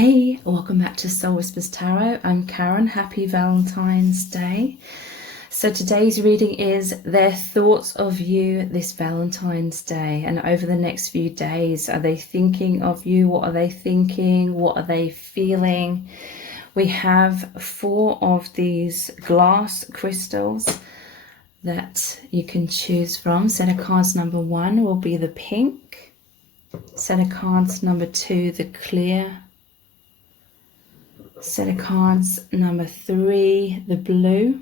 Hey, welcome back to Soul Whispers Tarot. I'm Karen. Happy Valentine's Day. So today's reading is their thoughts of you this Valentine's Day and over the next few days. Are they thinking of you? What are they thinking? What are they feeling? We have 4 of these glass crystals that you can choose from. Set of cards number 1 will be the pink. Set of cards number 2, the clear. Set of cards number 3, the blue.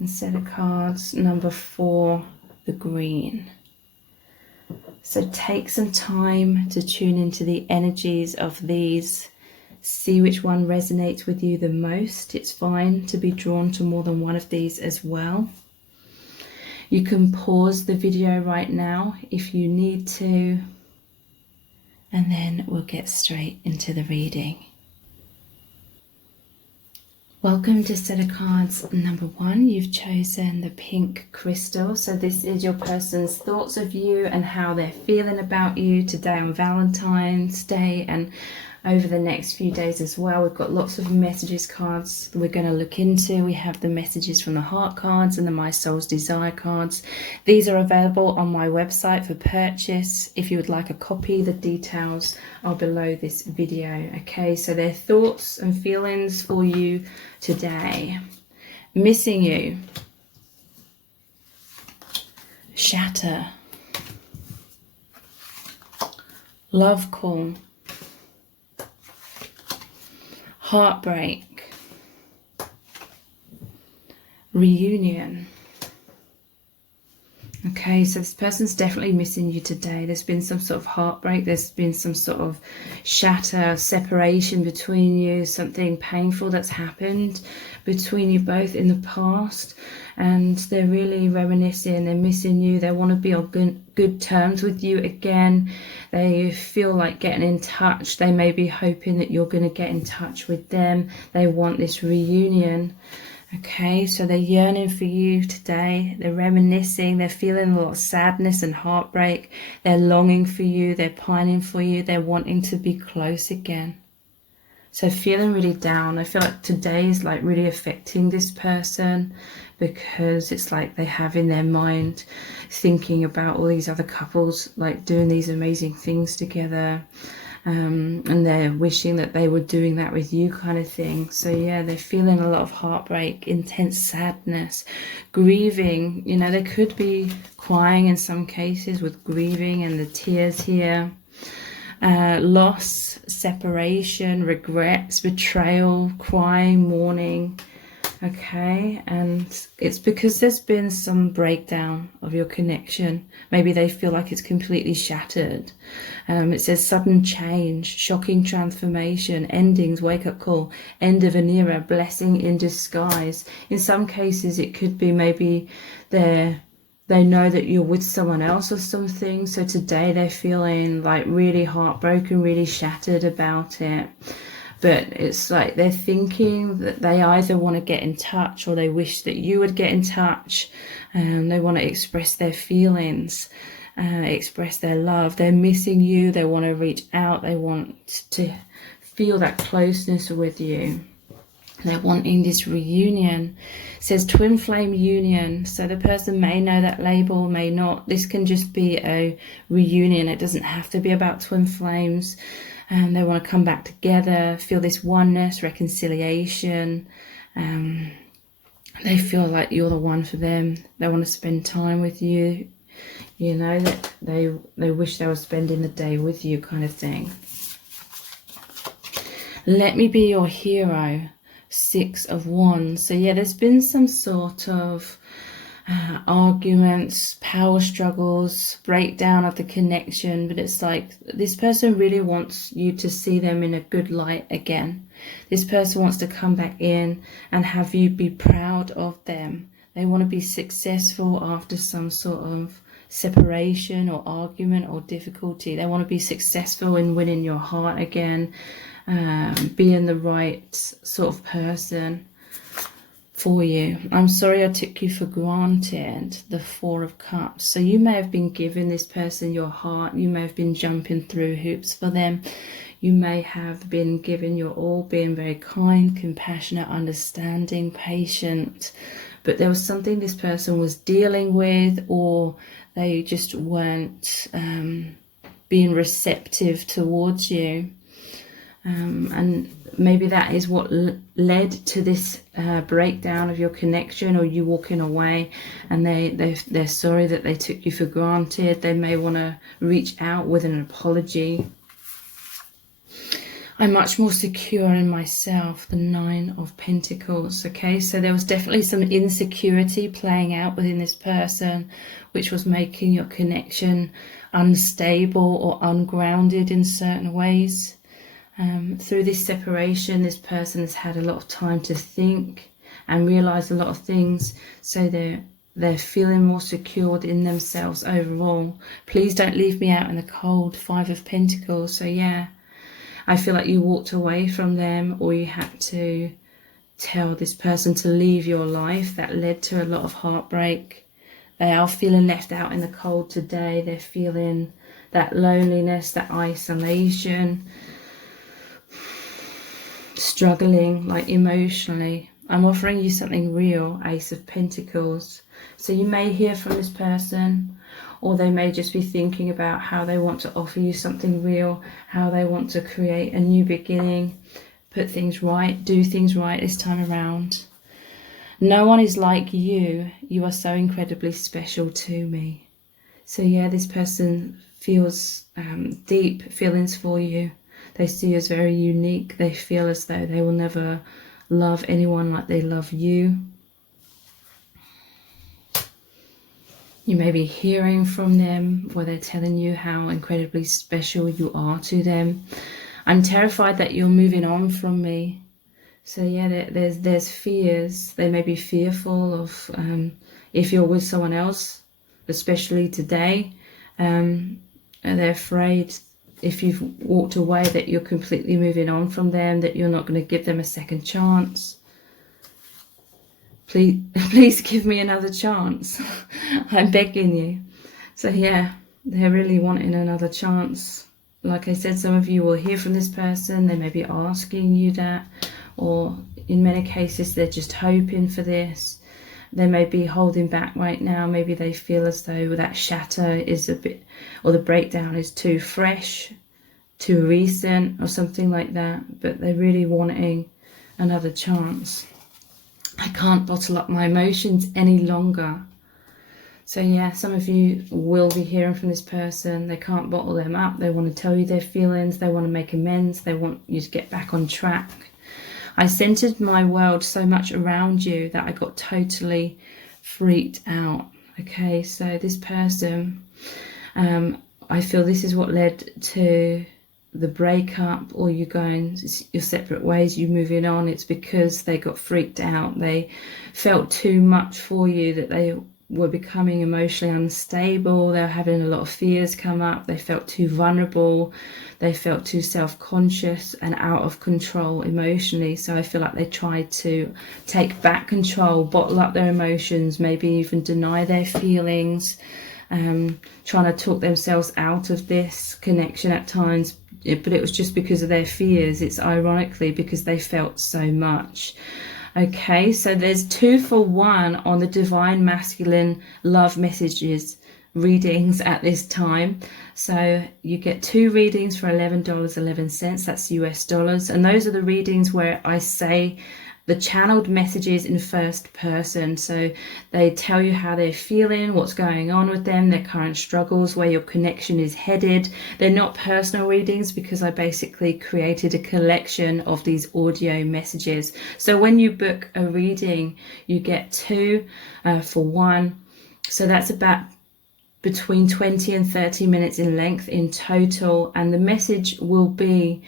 And set of cards number 4, the green. So take some time to tune into the energies of these. See which one resonates with you the most. It's fine to be drawn to more than one of these as well. You can pause the video right now if you need to. And then we'll get straight into the reading. Welcome to set of cards number 1. You've chosen the pink crystal. So this is your person's thoughts of you and how they're feeling about you today on Valentine's Day and over the next few days as well. We've got lots of messages cards that we're going to look into. We have the messages from the heart cards and the My Soul's Desire cards. These are available on my website for purchase. If you would like a copy, the details are below this video. Okay, so their thoughts and feelings for you today. Missing you. Shatter. Love call. Heartbreak. Reunion. Okay, so this person's definitely missing you today. There's been some sort of heartbreak. There's been some sort of shatter, separation between you, something painful that's happened between you both in the past. And they're really reminiscing. They're missing you. They want to be on good terms with you again. They feel like getting in touch. They may be hoping that you're going to get in touch with them. They want this reunion. Okay, so they're yearning for you today. They're reminiscing. They're feeling a lot of sadness and heartbreak. They're longing for you. They're pining for you. They're wanting to be close again. So feeling really down. I feel like today is like really affecting this person because it's like they have in their mind thinking about all these other couples like doing these amazing things together. And they're wishing that they were doing that with you kind of thing. So yeah, they're feeling a lot of heartbreak, intense sadness, grieving. You know, they could be crying in some cases with grieving and the tears here. Loss, separation, regrets, betrayal, crying, mourning. Okay, and it's because there's been some breakdown of your connection. Maybe they feel like it's completely shattered. It says sudden change, shocking transformation, endings, wake-up call, end of an era, blessing in disguise. In some cases, it could be maybe they know that you're with someone else or something. So today they're feeling like really heartbroken, really shattered about it. But it's like they're thinking that they either want to get in touch or they wish that you would get in touch. They want to express their feelings, express their love. They're missing you. They want to reach out. They want to feel that closeness with you. They're wanting this reunion. It says twin flame union. So the person may know that label, may not. This can just be a reunion. It doesn't have to be about twin flames. And they want to come back together, feel this oneness, reconciliation. They feel like you're the one for them. They want to spend time with you. You know, that they wish they were spending the day with you kind of thing. Let me be your hero. 6 of Wands. So yeah, there's been some sort of arguments, power struggles, breakdown of the connection, but it's like this person really wants you to see them in a good light again. This person wants to come back in and have you be proud of them. They want to be successful after some sort of separation or argument or difficulty. They want to be successful in winning your heart again, being the right sort of person for you. I'm sorry I took you for granted, the 4 of Cups. So you may have been giving this person your heart. You may have been jumping through hoops for them. You may have been given your all, being very kind, compassionate, understanding, patient, but there was something this person was dealing with, or they just weren't being receptive towards you. And maybe that is what led to this breakdown of your connection, or you walking away, and they're sorry that they took you for granted. They may want to reach out with an apology. I'm much more secure in myself, the 9 of Pentacles. Okay, so there was definitely some insecurity playing out within this person, which was making your connection unstable or ungrounded in certain ways. Through this separation, this person has had a lot of time to think and realize a lot of things, so they're feeling more secured in themselves overall. Please don't leave me out in the cold. 5 of Pentacles. So yeah, I feel like you walked away from them, or you had to tell this person to leave your life. That led to a lot of heartbreak. They are feeling left out in the cold today. They're feeling that loneliness, that isolation, struggling like emotionally. I'm offering you something real, Ace of Pentacles. So you may hear from this person, or they may just be thinking about how they want to offer you something real, how they want to create a new beginning, put things right, do things right this time around. No one is like you. You are so incredibly special to me. So yeah, this person feels deep feelings for you. They see you as very unique. They feel as though they will never love anyone like they love you. You may be hearing from them where they're telling you how incredibly special you are to them. I'm terrified that you're moving on from me. So yeah, there's fears. They may be fearful of if you're with someone else, especially today. And they're afraid if you've walked away that you're completely moving on from them, that you're not going to give them a second chance. Please give me another chance. I'm begging you. So yeah, they're really wanting another chance. Like I said, some of you will hear from this person. They may be asking you that, or in many cases they're just hoping for this. They may be holding back right now. Maybe they feel as though that shatter is a bit, or the breakdown is too fresh, too recent, or something like that. But they're really wanting another chance. I can't bottle up my emotions any longer. So yeah, some of you will be hearing from this person. They can't bottle them up. They want to tell you their feelings. They want to make amends. They want you to get back on track. I centered my world so much around you that I got totally freaked out. Okay, so this person, I feel this is what led to the breakup, or you going your separate ways, you moving on. It's because they got freaked out. They felt too much for you, that they were becoming emotionally unstable. They were having a lot of fears come up. They felt too vulnerable. They felt too self-conscious and out of control emotionally. So I feel like they tried to take back control, bottle up their emotions, maybe even deny their feelings, trying to talk themselves out of this connection at times. But it was just because of their fears. It's ironically because they felt so much. Okay, so there's 2 for 1 on the Divine Masculine Love Messages readings at this time. So you get 2 readings for $11.11. That's US dollars. And those are the readings where I say the channeled messages in first person. So they tell you how they're feeling, what's going on with them, their current struggles, where your connection is headed. They're not personal readings because I basically created a collection of these audio messages. So when you book a reading, you get 2 for 1. So that's about between 20 and 30 minutes in length in total. And the message will be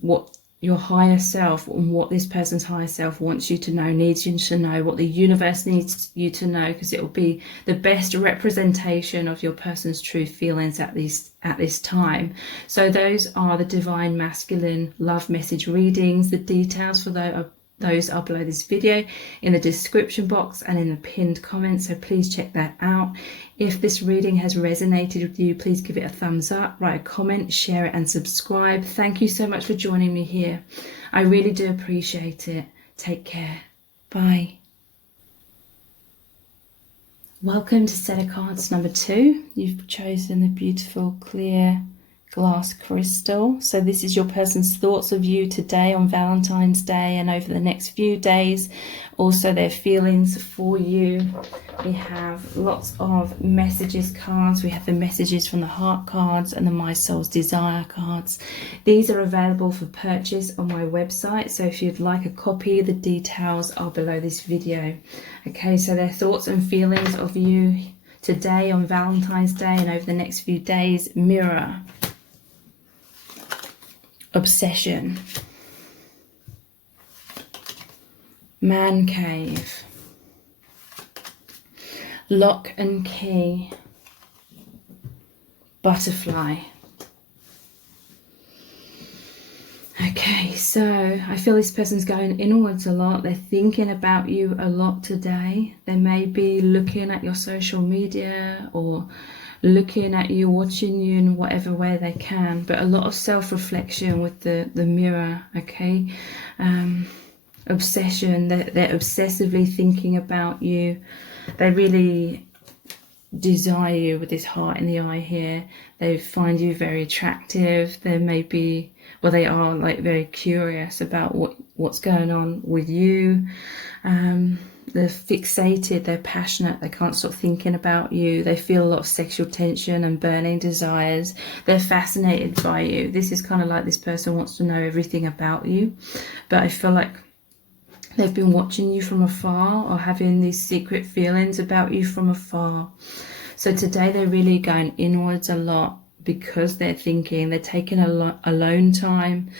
what your higher self, and what this person's higher self wants you to know, needs you to know, what the universe needs you to know, because it will be the best representation of your person's true feelings at this time. So those are the Divine Masculine Love Message readings. The details for Those are below this video in the description box and in the pinned comment, so please check that out. If this reading has resonated with you, please give it a thumbs up, write a comment, share it and subscribe. Thank you so much for joining me here. I really do appreciate it. Take care. Bye. Welcome to set of cards number 2. You've chosen the beautiful clear glass crystal. So this is your person's thoughts of you today on Valentine's Day and over the next few days. Also their feelings for you. We have lots of messages cards. We have the messages from the heart cards and the My Soul's Desire cards. These are available for purchase on my website. So if you'd like a copy, the details are below this video. Okay, so their thoughts and feelings of you today on Valentine's Day and over the next few days. Mirror. Obsession. Man cave. Lock and key. Butterfly. Okay, so I feel this person's going inwards a lot. They're thinking about you a lot today. They may be looking at your social media or looking at you, watching you in whatever way they can, but a lot of self-reflection with the mirror. Okay, obsession. They're obsessively thinking about you. They really desire you with this heart in the eye here. They find you very attractive. They may be, well, they are like very curious about what's going on with you. They're fixated, they're passionate, they can't stop thinking about you. They feel a lot of sexual tension and burning desires. They're fascinated by you. This is kind of like this person wants to know everything about you, but I feel like they've been watching you from afar or having these secret feelings about you from afar. So today they're really going inwards a lot because they're thinking. They're taking alone time,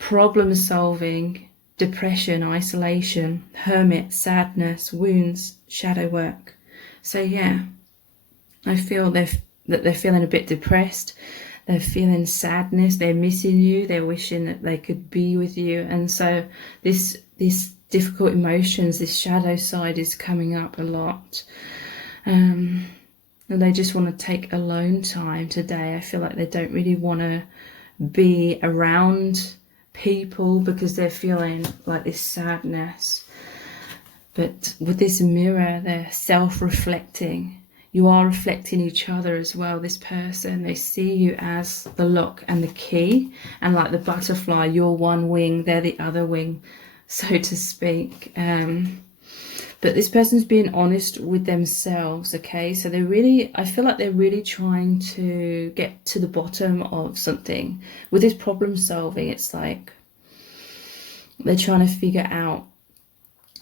problem solving, depression, isolation, hermit, sadness, wounds, shadow work. So yeah, I feel that they're feeling a bit depressed. They're feeling sadness. They're missing you. They're wishing that they could be with you. And so this difficult emotions, this shadow side is coming up a lot. And they just want to take alone time today. I feel like they don't really want to be around people because they're feeling like this sadness. But with this mirror, they're self-reflecting. You are reflecting each other as well. This person, they see you as the lock and the key, and like the butterfly, you're one wing, they're the other wing, so to speak. But this person's being honest with themselves. Okay, so I feel like they're really trying to get to the bottom of something with this problem solving. It's like they're trying to figure out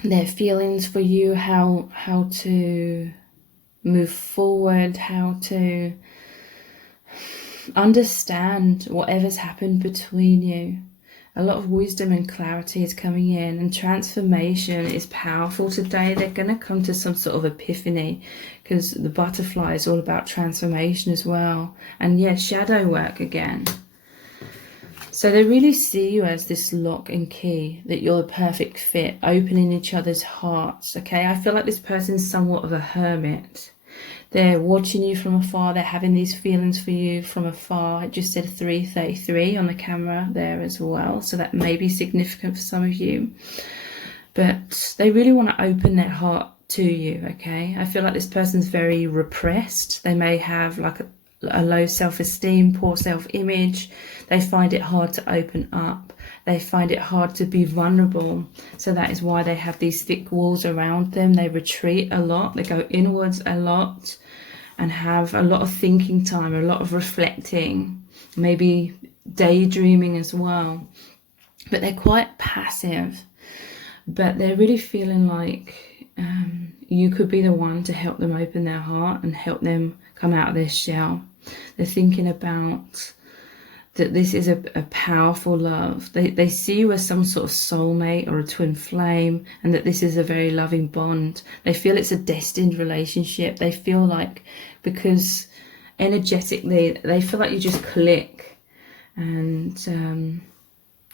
their feelings for you, how to move forward, how to understand whatever's happened between you. A lot of wisdom and clarity is coming in, and transformation is powerful today. They're going to come to some sort of epiphany because the butterfly is all about transformation as well. And yeah, shadow work again. So they really see you as this lock and key, that you're the perfect fit, opening each other's hearts. Okay, I feel like this person's somewhat of a hermit. They're watching you from afar. They're having these feelings for you from afar. It just said 333 on the camera there as well. So that may be significant for some of you. But they really want to open their heart to you, okay? I feel like this person's very repressed. They may have like a low self-esteem, poor self-image. They find it hard to open up. They find it hard to be vulnerable. So that is why they have these thick walls around them. They retreat a lot. They go inwards a lot and have a lot of thinking time, a lot of reflecting, maybe daydreaming as well. But they're quite passive. But they're really feeling like you could be the one to help them open their heart and help them come out of their shell. They're thinking about that this is a powerful love. They see you as some sort of soulmate or a twin flame, and that this is a very loving bond. They feel it's a destined relationship. They feel like, because energetically, they feel like you just click. And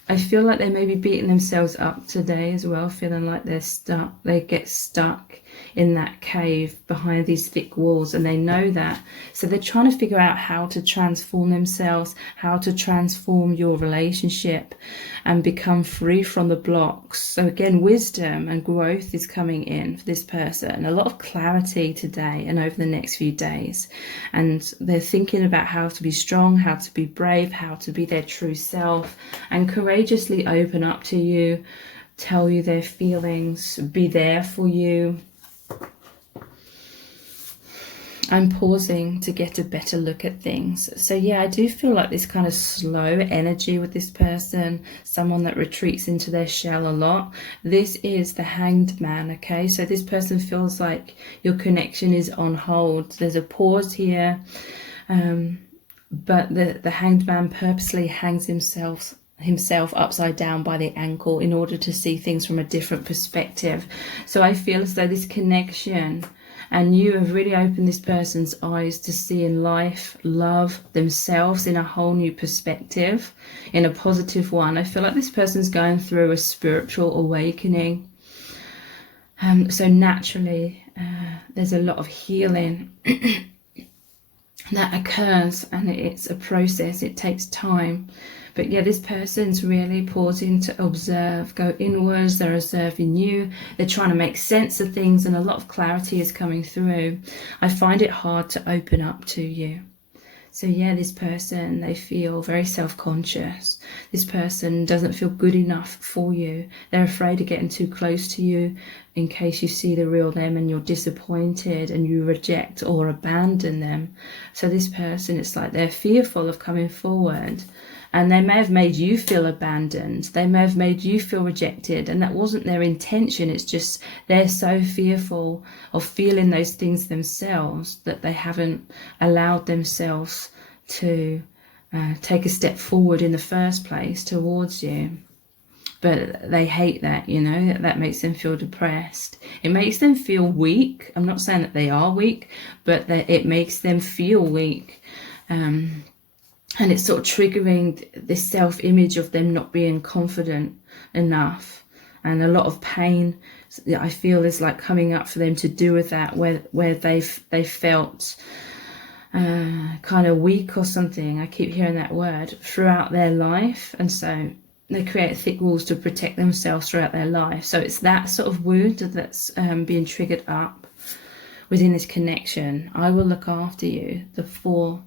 I feel like they may be beating themselves up today as well, feeling like they're stuck. They get stuck in that cave behind these thick walls, and they know that. So they're trying to figure out how to transform themselves, how to transform your relationship and become free from the blocks. So again, wisdom and growth is coming in for this person. A lot of clarity today and over the next few days. And they're thinking about how to be strong, how to be brave, how to be their true self, and courageously open up to you, tell you their feelings, be there for you. I'm pausing to get a better look at things. So yeah, I do feel like this kind of slow energy with this person, someone that retreats into their shell a lot. This is the Hanged Man, okay? So this person feels like your connection is on hold. There's a pause here, but the Hanged Man purposely hangs himself upside down by the ankle in order to see things from a different perspective. So I feel as though this connection and you have really opened this person's eyes to see in life, love, themselves in a whole new perspective, in a positive one. I feel like this person's going through a spiritual awakening. So naturally, there's a lot of healing that occurs, and it's a process. It takes time. But yeah, this person's really pausing to observe, go inwards. They're observing you. They're trying to make sense of things, and a lot of clarity is coming through. I find it hard to open up to you. So yeah, this person, they feel very self-conscious. This person doesn't feel good enough for you. They're afraid of getting too close to you in case you see the real them and you're disappointed and you reject or abandon them. So this person, it's like they're fearful of coming forward. And they may have made you feel abandoned. They may have made you feel rejected. And that wasn't their intention. It's just they're so fearful of feeling those things themselves that they haven't allowed themselves to take a step forward in the first place towards you. But they hate that, you know, that makes them feel depressed. It makes them feel weak. I'm not saying that they are weak, but that it makes them feel weak. And it's sort of triggering this self-image of them not being confident enough, and a lot of pain I feel is like coming up for them to do with that, where they felt kind of weak or something. I keep hearing that word throughout their life, and so they create thick walls to protect themselves throughout their life. So it's that sort of wound that's being triggered up within this connection. I will look after you. The Four.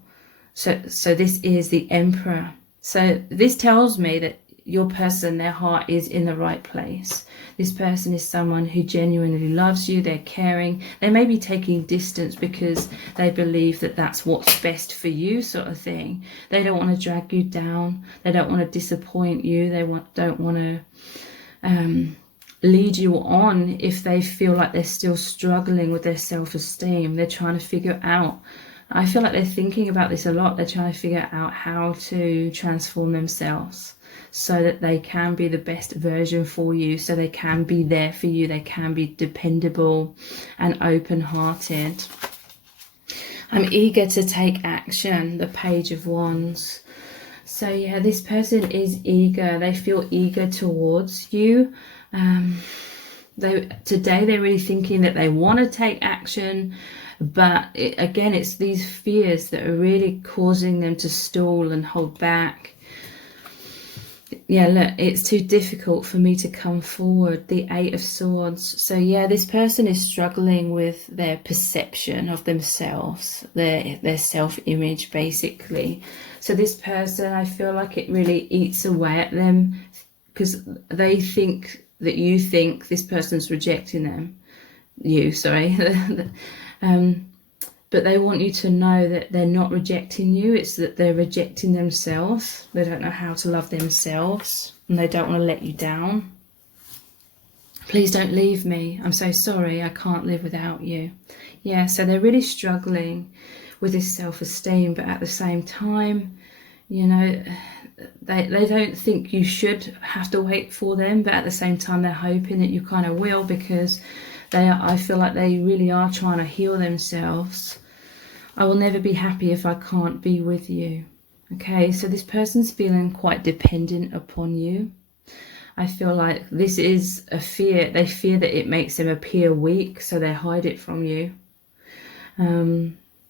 So this is the Emperor. So this tells me that your person, their heart is in the right place. This person is someone who genuinely loves you. They're caring. They may be taking distance because they believe that that's what's best for you, sort of thing. They don't want to drag you down. They don't want to disappoint you. They don't want to lead you on if they feel like they're still struggling with their self-esteem. They're trying to figure out, I feel like they're thinking about this a lot. They're trying to figure out how to transform themselves so that they can be the best version for you, so they can be there for you, they can be dependable and open-hearted. I'm eager to take action, the Page of Wands. So yeah, this person is eager. They feel eager towards you. Today they're really thinking that they want to take action, but again, it's these fears that are really causing them to stall and hold back. Yeah, look, it's too difficult for me to come forward. The Eight of Swords. So yeah, this person is struggling with their perception of themselves, their self-image, basically. So this person, I feel like it really eats away at them because they think that you think this person's rejecting them. But they want you to know that they're not rejecting you. It's that they're rejecting themselves. They don't know how to love themselves, and they don't want to let you down. Please don't leave me. I'm so sorry. I can't live without you. Yeah, so they're really struggling with this self-esteem, but at the same time, you know, they don't think you should have to wait for them, but at the same time, they're hoping that you kind of will, because I feel like they really are trying to heal themselves. I will never be happy if I can't be with you. Okay, so this person's feeling quite dependent upon you. I feel like this is a fear. They fear that it makes them appear weak, so they hide it from you.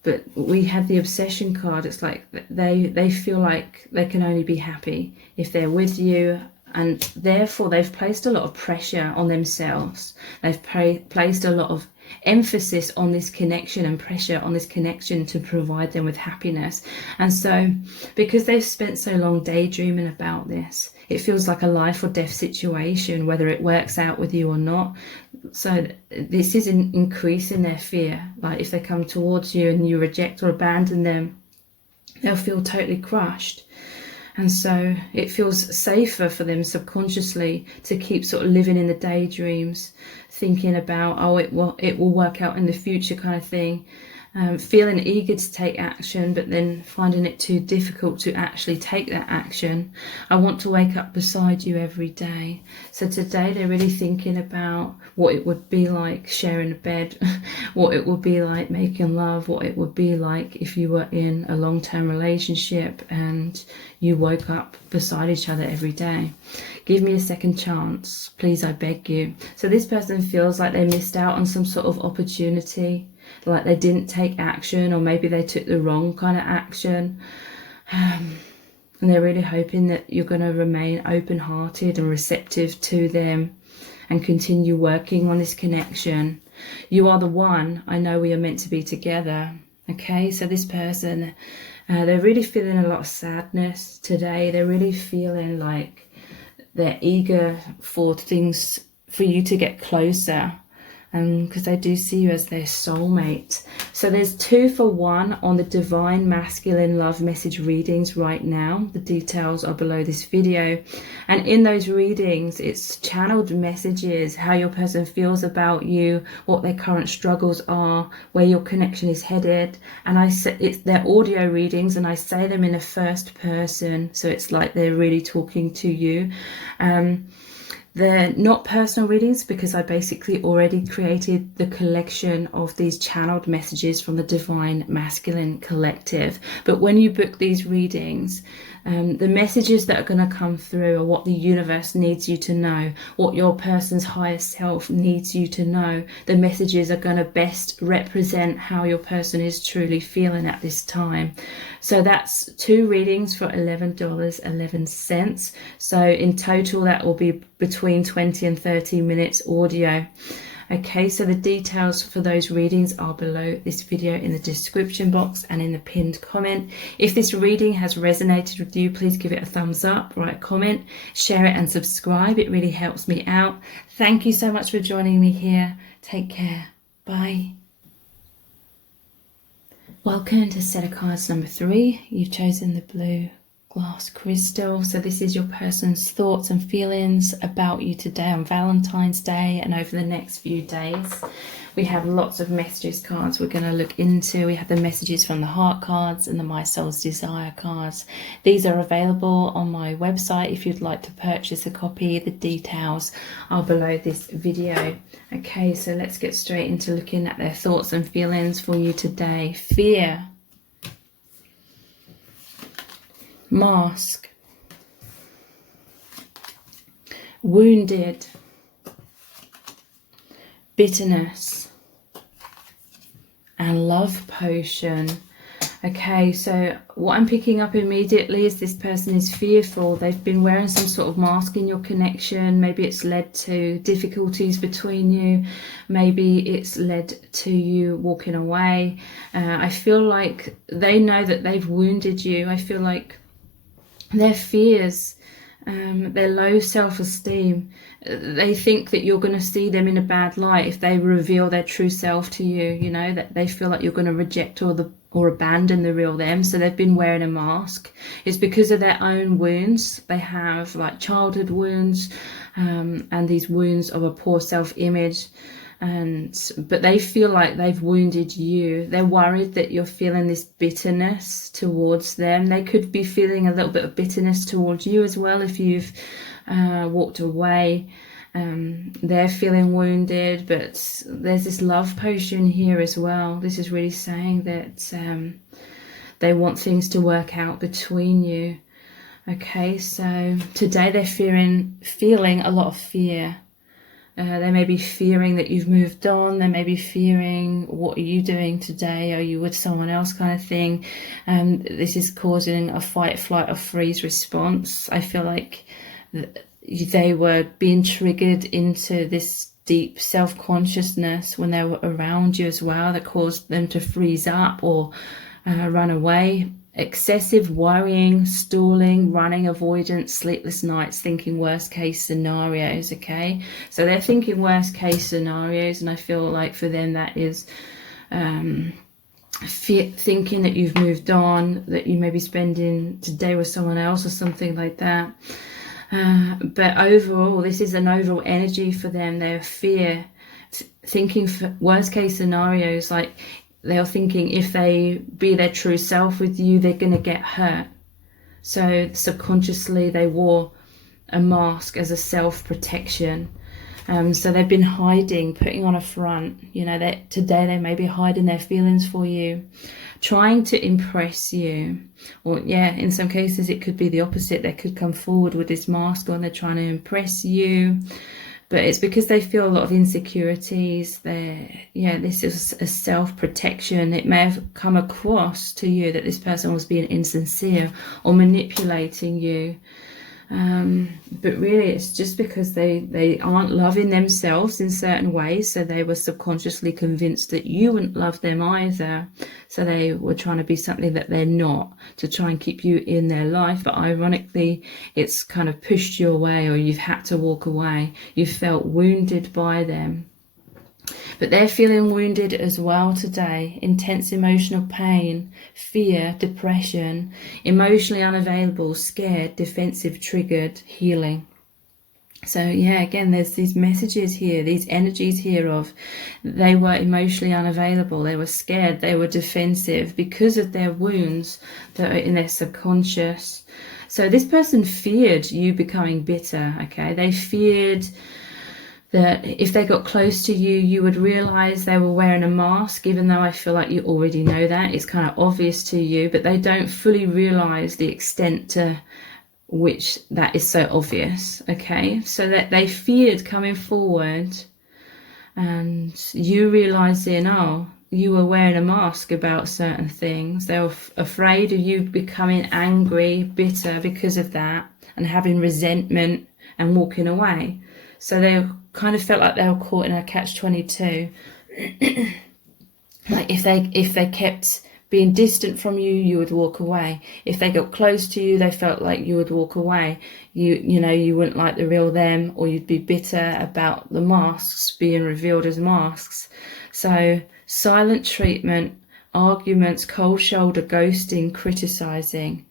But we have the obsession card. It's like they feel like they can only be happy if they're with you, and therefore they've placed a lot of pressure on themselves. They've placed a lot of emphasis on this connection and pressure on this connection to provide them with happiness. And so because they've spent so long daydreaming about this, it feels like a life or death situation, whether it works out with you or not. So this is increasing their fear. Like if they come towards you and you reject or abandon them, they'll feel totally crushed. And so it feels safer for them subconsciously to keep sort of living in the daydreams, thinking about, oh, it will work out in the future kind of thing. Feeling eager to take action, but then finding it too difficult to actually take that action. I want to wake up beside you every day. So today they're really thinking about what it would be like sharing a bed, what it would be like making love, what it would be like if you were in a long-term relationship and you woke up beside each other every day. Give me a second chance, please, I beg you. So this person feels like they missed out on some sort of opportunity, like they didn't take action, or maybe they took the wrong kind of action. And they're really hoping that you're going to remain open-hearted and receptive to them and continue working on this connection. You are the one. I know we are meant to be together. Okay, so this person, they're really feeling a lot of sadness today. They're really feeling like they're eager for things, for you to get closer, because they do see you as their soulmate. So there's 2 for 1 on the Divine Masculine Love Message readings right now. The details are below this video. And in those readings, it's channeled messages, how your person feels about you, what their current struggles are, where your connection is headed. And they're audio readings, and I say them in a first person. So it's like they're really talking to you. They're not personal readings because I basically already created the collection of these channeled messages from the Divine Masculine Collective. But when you book these readings, the messages that are going to come through are what the universe needs you to know, what your person's higher self needs you to know. The messages are going to best represent how your person is truly feeling at this time. So that's 2 readings for $11.11. So in total, that will be between 20 and 30 minutes audio. Okay, so the details for those readings are below this video in the description box and in the pinned comment. If this reading has resonated with you, please give it a thumbs up, write a comment, share it and subscribe. It really helps me out. Thank you so much for joining me here. Take care. Bye. Welcome to set of cards number 3. You've chosen the blue glass crystal. So this is your person's thoughts and feelings about you today on Valentine's Day and over the next few days. We have lots of messages cards we're going to look into. We have the messages from the heart cards and the My Soul's Desire cards. These are available on my website if you'd like to purchase a copy. The details are below this video. Okay, so let's get straight into looking at their thoughts and feelings for you today. Fear. Mask. Wounded. Bitterness. And love potion. Okay, so what I'm picking up immediately is this person is fearful. They've been wearing some sort of mask in your connection. Maybe it's led to difficulties between you. Maybe it's led to you walking away. I feel like they know that they've wounded you. I feel like their fears, their low self-esteem, they think that you're going to see them in a bad light if they reveal their true self to you, you know, that they feel like you're going to reject or abandon the real them. So they've been wearing a mask. It's because of their own wounds. They have like childhood wounds, and these wounds of a poor self-image. But they feel like they've wounded you. They're worried that you're feeling this bitterness towards them. They could be feeling a little bit of bitterness towards you as well if you've walked away. They're feeling wounded, but there's this love potion here as well. This is really saying that They want things to work out between you. Okay, so today they're feeling a lot of fear. They may be fearing that you've moved on. They may be fearing, what are you doing today? Are you with someone else, kind of thing? This is causing a fight, flight, or freeze response. I feel like they were being triggered into this deep self-consciousness when they were around you as well, that caused them to freeze up or run away. Excessive worrying, stalling, running, avoidance, sleepless nights, thinking worst case scenarios. Okay, so they're thinking worst case scenarios, and I feel like for them that is thinking that you've moved on, that you may be spending today with someone else or something like that. But overall, this is an overall energy for them. They're thinking for worst case scenarios, like they're thinking if they be their true self with you, they're going to get hurt. So subconsciously they wore a mask as a self-protection. So they've been hiding, putting on a front. You know, that today they may be hiding their feelings for you, trying to impress you. Or yeah, in some cases it could be the opposite. They could come forward with this mask on, they're trying to impress you. But it's because they feel a lot of insecurities. This is a self-protection. It may have come across to you that this person was being insincere or manipulating you. But really it's just because they aren't loving themselves in certain ways. So they were subconsciously convinced that you wouldn't love them either. So they were trying to be something that they're not, to try and keep you in their life. But ironically, it's kind of pushed you away, or you've had to walk away. You felt wounded by them. But they're feeling wounded as well today. Intense emotional pain, fear, depression, emotionally unavailable, scared, defensive, triggered, healing. So yeah, again, there's these messages here, these energies here of they were emotionally unavailable, they were scared, they were defensive because of their wounds that are in their subconscious. So this person feared you becoming bitter, okay? They feared that if they got close to you, you would realize they were wearing a mask, even though I feel like you already know that. It's kind of obvious to you, but they don't fully realize the extent to which that is so obvious, okay? So that they feared coming forward and you realizing, oh, you were wearing a mask about certain things. They were afraid of you becoming angry, bitter because of that, and having resentment and walking away. So they kind of felt like they were caught in a catch-22. Like if they kept being distant from you, you would walk away. If they got close to you, they felt like you would walk away. You wouldn't like the real them, or you'd be bitter about the masks being revealed as masks. So silent treatment, arguments, cold shoulder, ghosting, criticizing.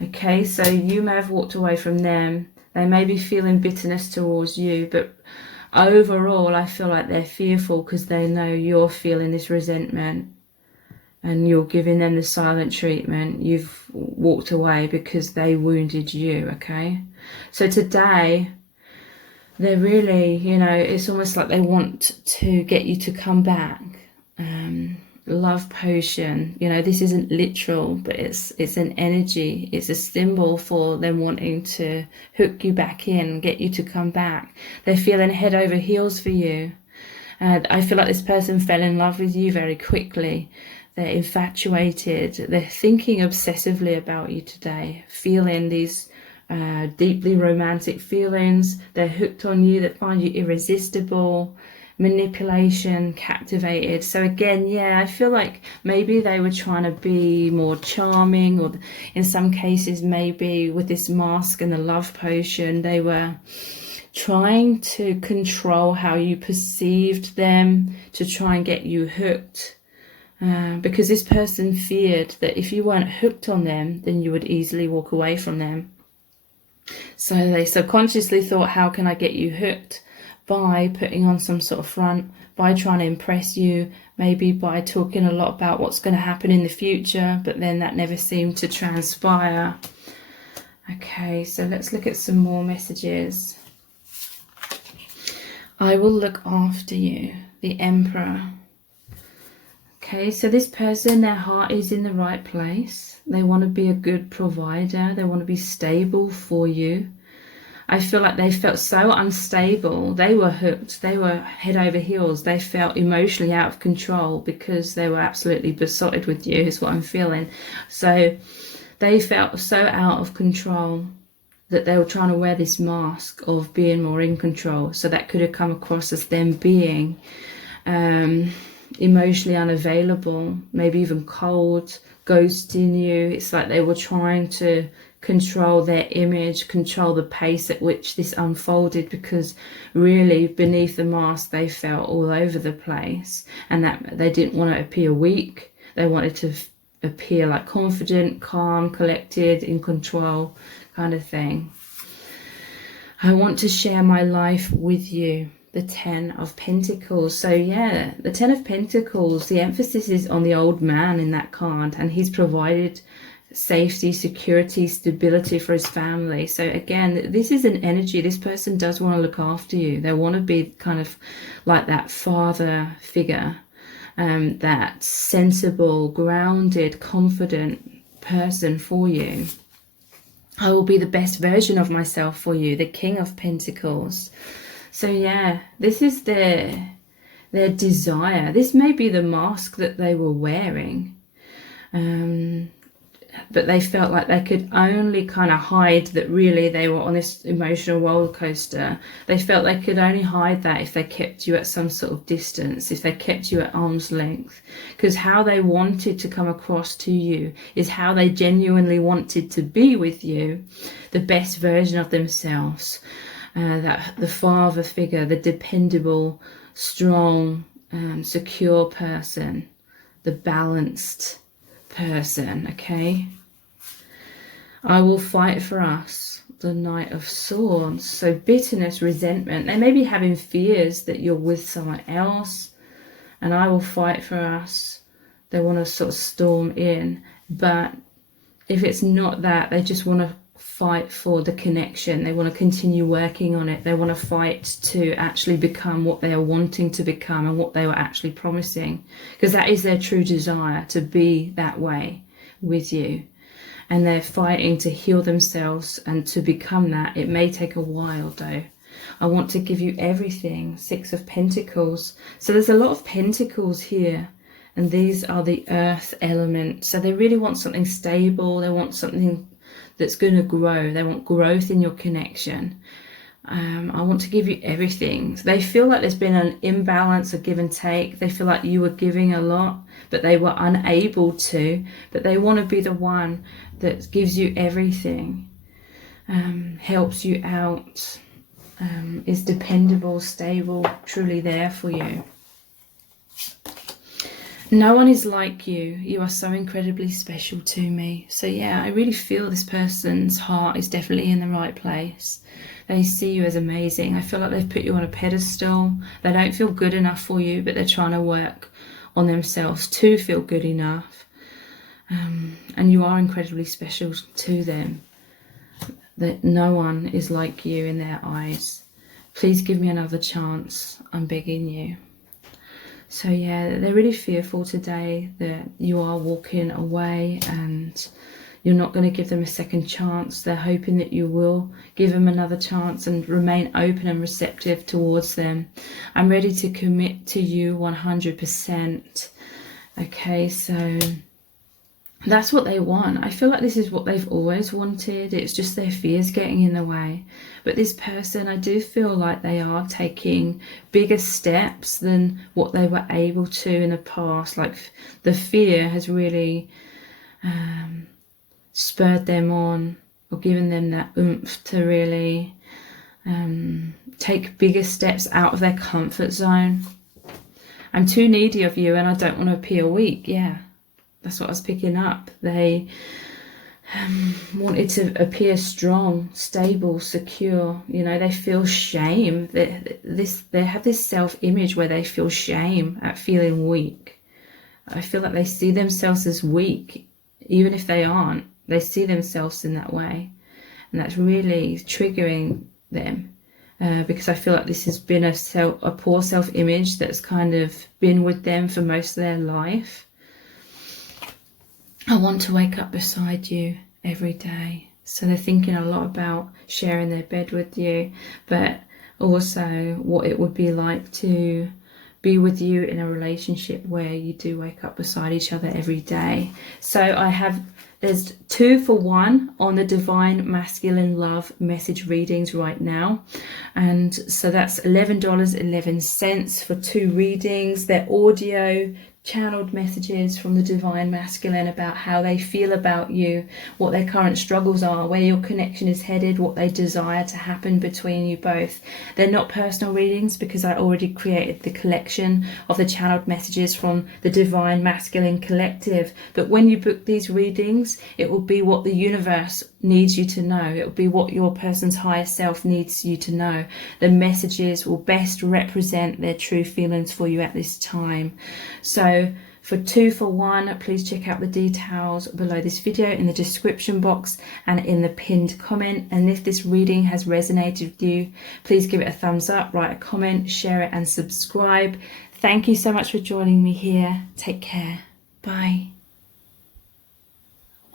Okay, so you may have walked away from them. They may be feeling bitterness towards you, but overall I feel like they're fearful because they know you're feeling this resentment and you're giving them the silent treatment. You've walked away because they wounded you, okay? So today, they're really, it's almost like they want to get you to come back. Love potion, this isn't literal, but it's an energy. It's a symbol for them wanting to hook you back in, get you to come back. They're feeling head over heels for you. I feel like this person fell in love with you very quickly. They're infatuated. They're thinking obsessively about you today, feeling these deeply romantic feelings. They're hooked on you. They find you irresistible. Manipulation, captivated. So again, I feel like maybe they were trying to be more charming, or in some cases maybe with this mask and the love potion, they were trying to control how you perceived them, to try and get you hooked. Because this person feared that if you weren't hooked on them, then you would easily walk away from them. So they subconsciously thought, how can I get you hooked? By putting on some sort of front, by trying to impress you, maybe by talking a lot about what's going to happen in the future, but then that never seemed to transpire. Okay, so let's look at some more messages. I will look after you, the Emperor. Okay, so this person, their heart is in the right place. They want to be a good provider. They want to be stable for you. I feel like they felt so unstable. They were hooked. They were head over heels. They felt emotionally out of control because they were absolutely besotted with you, is what I'm feeling. So they felt so out of control that they were trying to wear this mask of being more in control. So that could have come across as them being emotionally unavailable, maybe even cold, ghosting you. It's like they were trying to control their image, control the pace at which this unfolded, because really beneath the mask they felt all over the place, and that they didn't want to appear weak. They wanted to appear like confident, calm, collected, in control kind of thing. I want to share my life with you. The 10 of Pentacles. So yeah, the 10 of Pentacles, the emphasis is on the old man in that card, and he's provided safety, security, stability for his family. So again, this is an energy. This person does want to look after you. They want to be kind of like that father figure, that sensible, grounded, confident person for you. I will be the best version of myself for you, the King of Pentacles. So yeah, this is their desire. This may be the mask that they were wearing. But they felt like they could only kind of hide that really they were on this emotional roller coaster. They felt they could only hide that if they kept you at some sort of distance, if they kept you at arm's length. Because how they wanted to come across to you is how they genuinely wanted to be with you, the best version of themselves. That the father figure, the dependable, strong, secure person, the balanced person. Okay, I will fight for us, the Knight of Swords. So bitterness, resentment, they may be having fears that you're with someone else, and I will fight for us. They want to sort of storm in, but if it's not that, they just want to fight for the connection. They want to continue working on it. They want to fight to actually become what they are wanting to become and what they were actually promising, because that is their true desire, to be that way with you. And they're fighting to heal themselves and to become that. It may take a while though. I want to give you everything. 6 of Pentacles. So there's a lot of pentacles here, and these are the earth element. So they really want something stable. They want something that's going to grow. They want growth in your connection. I want to give you everything. They feel like there's been an imbalance, a give and take. They feel like you were giving a lot, but they were unable to. But they want to be the one that gives you everything, helps you out, is dependable, stable, truly there for you. No one is like you. You are so incredibly special to me. So yeah, I really feel this person's heart is definitely in the right place. They see you as amazing. I feel like they've put you on a pedestal. They don't feel good enough for you, but they're trying to work on themselves to feel good enough. And you are incredibly special to them. That no one is like you in their eyes. Please give me another chance. I'm begging you. So yeah, they're really fearful today that you are walking away and you're not going to give them a second chance. They're hoping that you will give them another chance and remain open and receptive towards them. I'm ready to commit to you 100%. Okay, so that's what they want. I feel like this is what they've always wanted. It's just their fears getting in the way. But this person, I do feel like they are taking bigger steps than what they were able to in the past. Like the fear has really spurred them on, or given them that oomph to really take bigger steps out of their comfort zone. I'm too needy of you and I don't want to appear weak. Yeah. That's what I was picking up. They wanted to appear strong, stable, secure. You know, they feel shame. They have this self-image where they feel shame at feeling weak. I feel like they see themselves as weak, even if they aren't. They see themselves in that way. And that's really triggering them. because I feel like this has been a poor self-image that's kind of been with them for most of their life. I want to wake up beside you every day. So they're thinking a lot about sharing their bed with you, but also what it would be like to be with you in a relationship where you do wake up beside each other every day. So there's 2 for 1 on the Divine Masculine Love message readings right now. And so that's $11.11 for 2 readings. They're audio channeled messages from the Divine Masculine about how they feel about you, what their current struggles are, where your connection is headed, what they desire to happen between you both. They're not personal readings because I already created the collection of the channeled messages from the Divine Masculine Collective. But when you book these readings, it will be what the universe needs you to know. It will be what your person's higher self needs you to know. The messages will best represent their true feelings for you at this time. So for 2 for 1, please check out the details below this video in the description box and in the pinned comment. And if this reading has resonated with you, please give it a thumbs up, write a comment, share it and subscribe. Thank you so much for joining me here. Take care. Bye.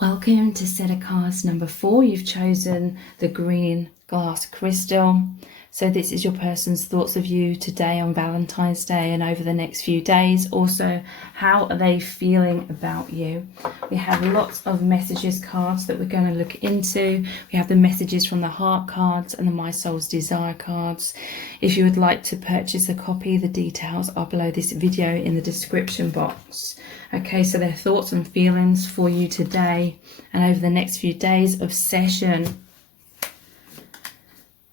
Welcome to set of cards number 4. You've chosen the green glass crystal. So this is your person's thoughts of you today on Valentine's Day and over the next few days. Also, how are they feeling about you? We have lots of messages cards that we're going to look into. We have the messages from the heart cards and the My Soul's Desire cards. If you would like to purchase a copy, the details are below this video in the description box. Okay, so their thoughts and feelings for you today and over the next few days. Obsession.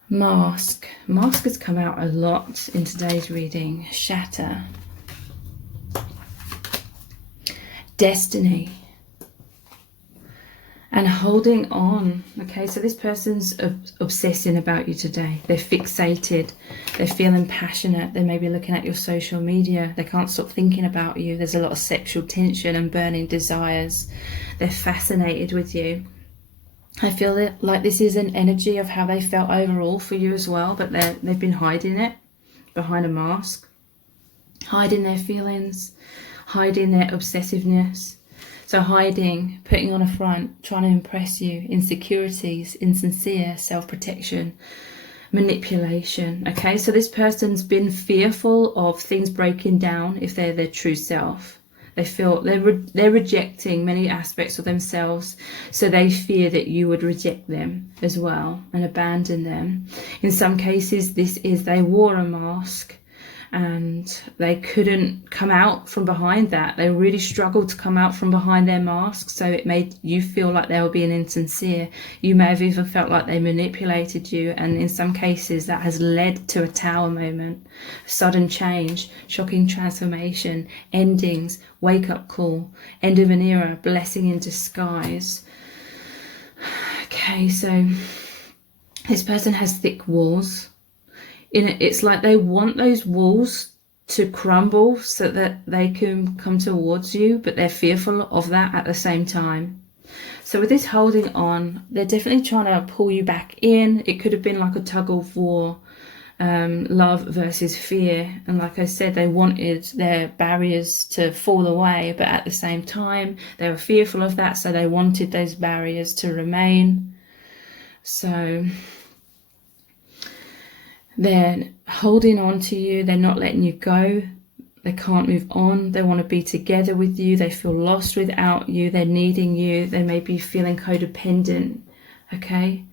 Mask. Mask has come out a lot in today's reading. Shatter. Destiny. And holding on. Okay, so this person's obsessing about you today. They're fixated. They're feeling passionate. They may be looking at your social media. They can't stop thinking about you. There's a lot of sexual tension and burning desires. They're fascinated with you. I feel like this is an energy of how they felt overall for you as well, but they've been hiding it behind a mask, hiding their feelings, hiding their obsessiveness. So hiding, putting on a front, trying to impress you, insecurities, insincere self-protection, manipulation. Okay, so this person's been fearful of things breaking down if they're their true self. They feel they're rejecting many aspects of themselves, so they fear that you would reject them as well and abandon them. In some cases, they wore a mask and they couldn't come out from behind that. They really struggled to come out from behind their mask, so it made you feel like they were being insincere. You may have even felt like they manipulated you, and in some cases that has led to a tower moment, sudden change, shocking transformation, endings, wake-up call, end of an era, blessing in disguise. Okay, so this person has thick walls. It's like they want those walls to crumble so that they can come towards you, but they're fearful of that at the same time. So with this holding on, they're definitely trying to pull you back in. It could have been like a tug of war, love versus fear. And like I said, they wanted their barriers to fall away, but at the same time, they were fearful of that, so they wanted those barriers to remain. So they're holding on to you. They're not letting you go. They can't move on. They want to be together with you. They feel lost without you. They're needing you. They may be feeling codependent. Okay.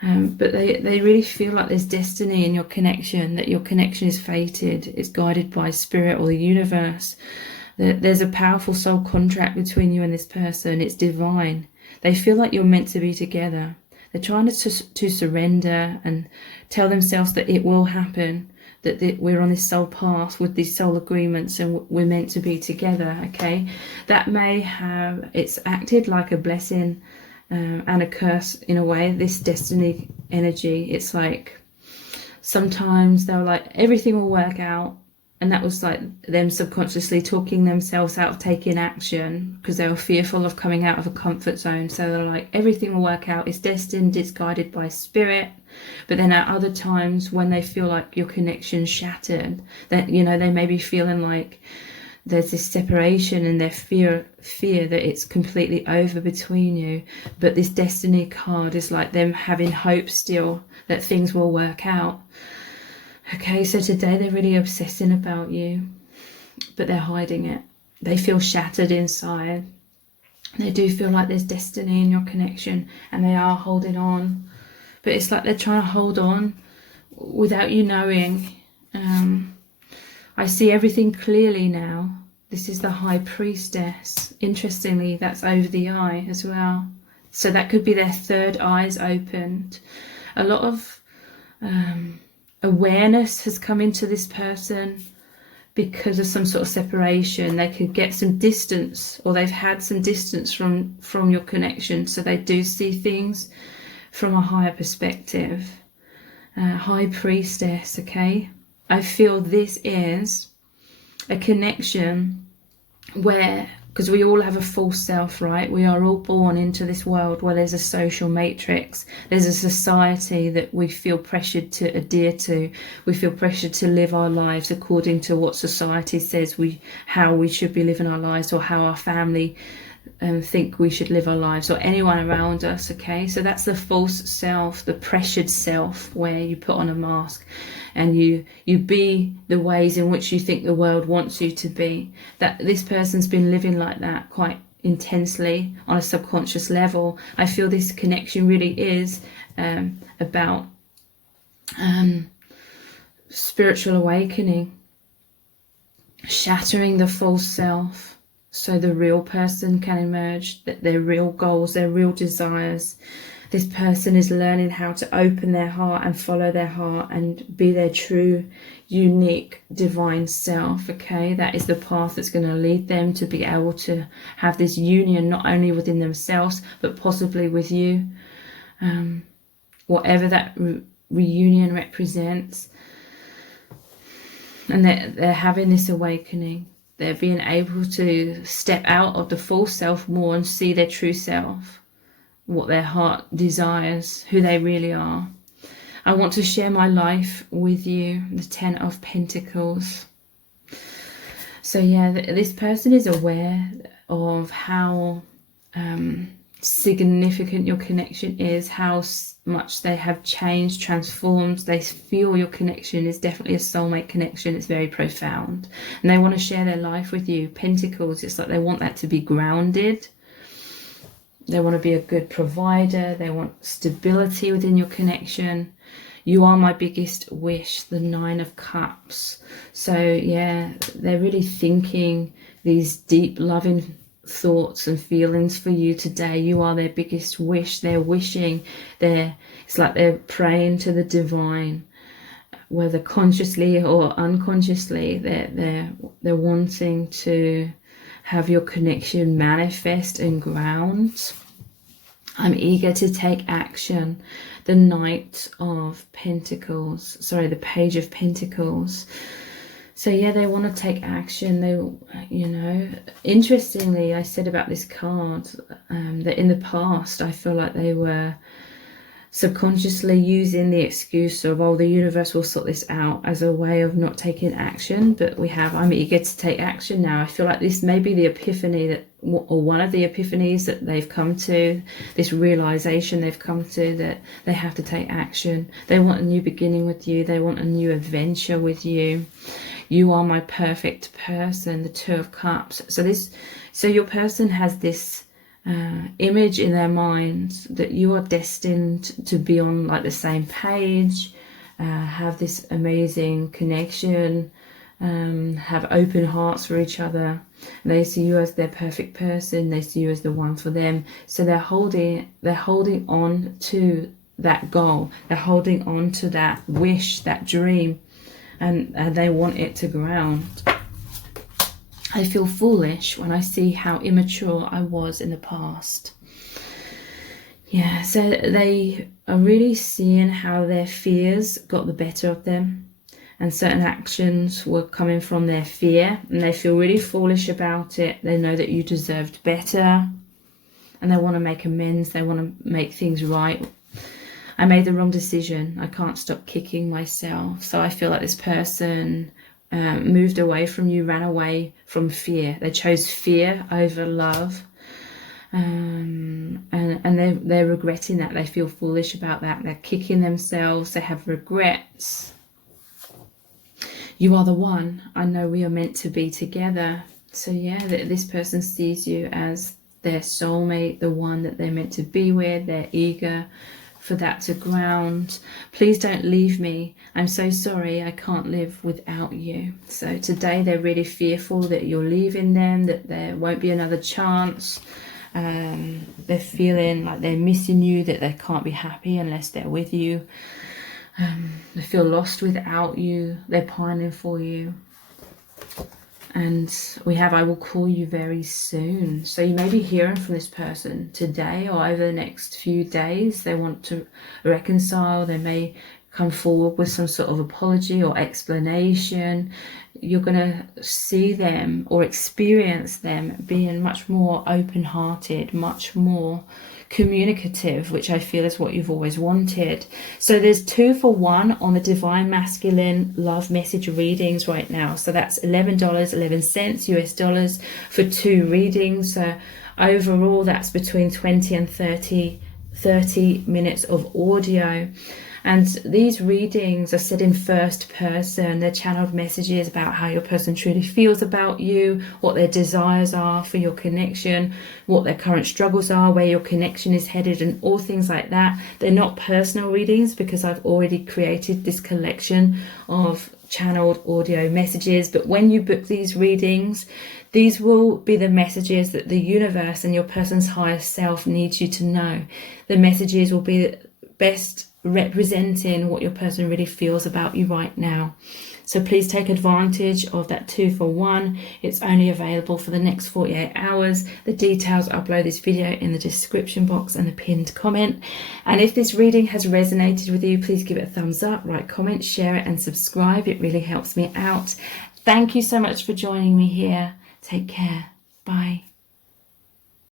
But they really feel like there's destiny in your connection, that your connection is fated. It's guided by spirit or the universe. That there's a powerful soul contract between you and this person. It's divine. They feel like you're meant to be together. They're trying to surrender and tell themselves that it will happen, that we're on this soul path with these soul agreements and we're meant to be together, okay? That may have, it's acted like a blessing and a curse in a way, this destiny energy. It's like sometimes they're like, everything will work out, and that was like them subconsciously talking themselves out of taking action because they were fearful of coming out of a comfort zone. So they're like, everything will work out, it's destined, it's guided by spirit. But then at other times when they feel like your connection's shattered, that, you know, they may be feeling like there's this separation and their fear that it's completely over between you. But this destiny card is like them having hope still that things will work out. Okay, so today they're really obsessing about you, but they're hiding it. They feel shattered inside. They do feel like there's destiny in your connection, and they are holding on. But it's like they're trying to hold on without you knowing. I see everything clearly now. This is the High Priestess. Interestingly, that's over the eye as well. So that could be their third eye's opened. A lot of awareness has come into this person because of some sort of separation. They could get some distance, or they've had some distance from your connection, so they do see things from a higher perspective. High Priestess, okay? I feel this is a connection where, because we all have a false self, right? We are all born into this world where there's a social matrix. There's a society that we feel pressured to adhere to. We feel pressured to live our lives according to what society says how we should be living our lives, or how our family think we should live our lives, or anyone around us. Okay, so that's the false self, the pressured self, where you put on a mask and you be the ways in which you think the world wants you to be. That this person's been living like that quite intensely on a subconscious level. I feel this connection really is about spiritual awakening, shattering the false self, so the real person can emerge, that their real goals, their real desires. This person is learning how to open their heart and follow their heart and be their true, unique, divine self, okay? That is the path that's going to lead them to be able to have this union, not only within themselves, but possibly with you. Whatever that reunion represents. And they're having this awakening. They're being able to step out of the false self more and see their true self, what their heart desires, who they really are. I want to share my life with you, the Ten of Pentacles. So yeah, this person is aware of how significant your connection is, how much they have changed, transformed. They feel your connection is definitely a soulmate connection. It's very profound, and they want to share their life with you. Pentacles, it's like they want that to be grounded. They want to be a good provider. They want stability within your connection. You are my biggest wish, the Nine of Cups. So yeah, they're really thinking these deep loving thoughts and feelings for you today. You are their biggest wish. They're wishing, it's like they're praying to the divine, whether consciously or unconsciously. They're wanting to have your connection manifest and ground. I'm eager to take action. The Knight of Pentacles, sorry, the Page of Pentacles. So yeah, they want to take action. They, you know, interestingly, I said about this card that in the past, I feel like they were subconsciously using the excuse of, oh, the universe will sort this out, as a way of not taking action. But I'm eager to take action now. I feel like this may be the epiphany or one of the epiphanies that they've come to, this realization they've come to, that they have to take action. They want a new beginning with you. They want a new adventure with you. You are my perfect person, the Two of Cups. So your person has this image in their mind that you are destined to be on like the same page, have this amazing connection, have open hearts for each other. And they see you as their perfect person. They see you as the one for them. So they're holding on to that goal. They're holding on to that wish, that dream, and they want it to ground. I feel foolish when I see how immature I was in the past. Yeah, so they are really seeing how their fears got the better of them. and certain actions were coming from their fear, and they feel really foolish about it. They know that you deserved better, and they want to make amends. They want to make things right. I made the wrong decision. I can't stop kicking myself. So I feel like this person moved away from you, ran away from fear. They chose fear over love. And they're regretting that. They feel foolish about that. They're kicking themselves. They have regrets. You are the one. I know we are meant to be together. So yeah, this person sees you as their soulmate, the one that they're meant to be with. They're eager for that to ground. Please don't leave me. I'm so sorry. I can't live without you. So today they're really fearful that you're leaving them, that there won't be another chance. They're feeling like they're missing you, that they can't be happy unless they're with you. They feel lost without you. They're pining for you. And we have, I will call you very soon. So you may be hearing from this person today or over the next few days. They want to reconcile. They may come forward with some sort of apology or explanation. You're going to see them or experience them being much more open-hearted, much more communicative, which I feel is what you've always wanted. So there's 2 for 1 on the Divine Masculine Love Message readings right now. So that's $11.11 US dollars for 2 readings. So overall, that's between 20 and 30 minutes of audio. And these readings are said in first person. They're channeled messages about how your person truly feels about you, what their desires are for your connection, what their current struggles are, where your connection is headed, and all things like that. They're not personal readings because I've already created this collection of channeled audio messages. But when you book these readings, these will be the messages that the universe and your person's higher self needs you to know. The messages will be best representing what your person really feels about you right now. So please take advantage of that 2 for 1. It's only available for the next 48 hours. The details, I'll upload this video in the description box and the pinned comment. And if this reading has resonated with you, please give it a thumbs up, write, comment, share it and subscribe. It really helps me out. Thank you so much for joining me here. Take care. Bye.